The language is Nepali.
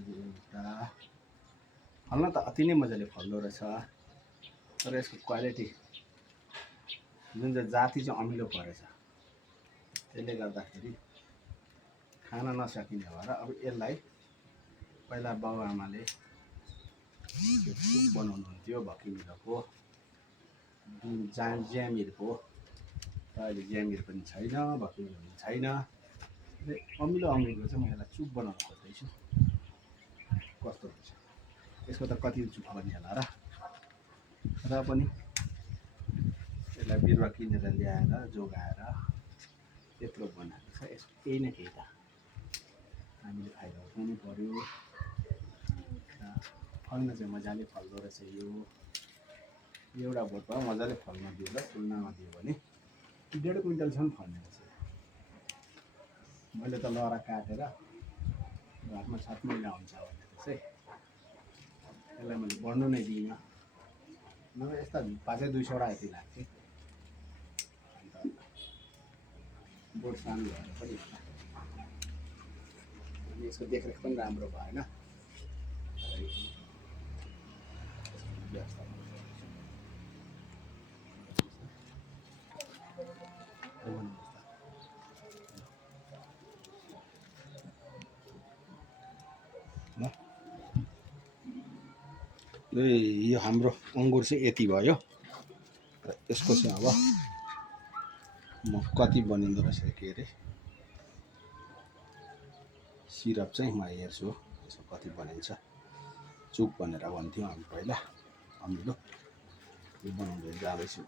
एउटा फल्न त अति नै मजाले फल्दो रहेछ, तर यसको क्वालिटी जुन चाहिँ जाति चाहिँ अमिलो परेछ, त्यसले गर्दाखेरि खान नसकिने भएर अब यसलाई पहिला बाबुआमाले सुप बनाउनुहुन्थ्यो भक्किमिलोको ज्यामिरको। त अहिले ज्यामिर पनि छैन, भक्किमिलो पनि छैन, अमिलो अमिलो चाहिँ म यसलाई चुप बनाउन खोज्दैछु। कस्तो हुन्छ यसको त कति चुप गर्ने होला र पनि यसलाई बिरुवा किनेर ल्याएर जोगाएर यत्रो बनाएको छ। यसको केही न केही त हामीले फाइदा उठाउनु पर्यो। फल्न चाहिँ मजाले फल्दो रहेछ यो एउटा बोटमा मजाले फल्न दियो र फुल्नमा दियो भने 1.5 क्विन्टलसम्म फल्ने रहेछ। मैले त लहरा काटेर घरमा छतमा ल्याउँछ भने चाहिँ यसलाई मैले बढ्नु नै दिइनँ, नभए यस्ता 500-200 वटा यति लाग्थ्यो। अन्त बोट सानो भएर पनि अनि यसको देखरेख पनि राम्रो भएन। यो हाम्रो अङ्गुर चाहिँ यति भयो र यसको चाहिँ अब म कति बनिँदो रहेछ के अरे सिरप चाहिँ म हेर्छु यसको कति बनिन्छ। चुप भनेर भन्थ्यौँ हामी पहिला, अमिलो यो बनाउँदै जाँदैछु।